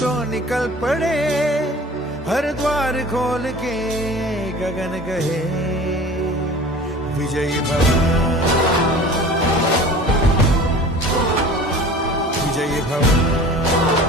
तो निकल पड़े, हर द्वार खोल के गगन कहे विजयी भव, विजयी भव।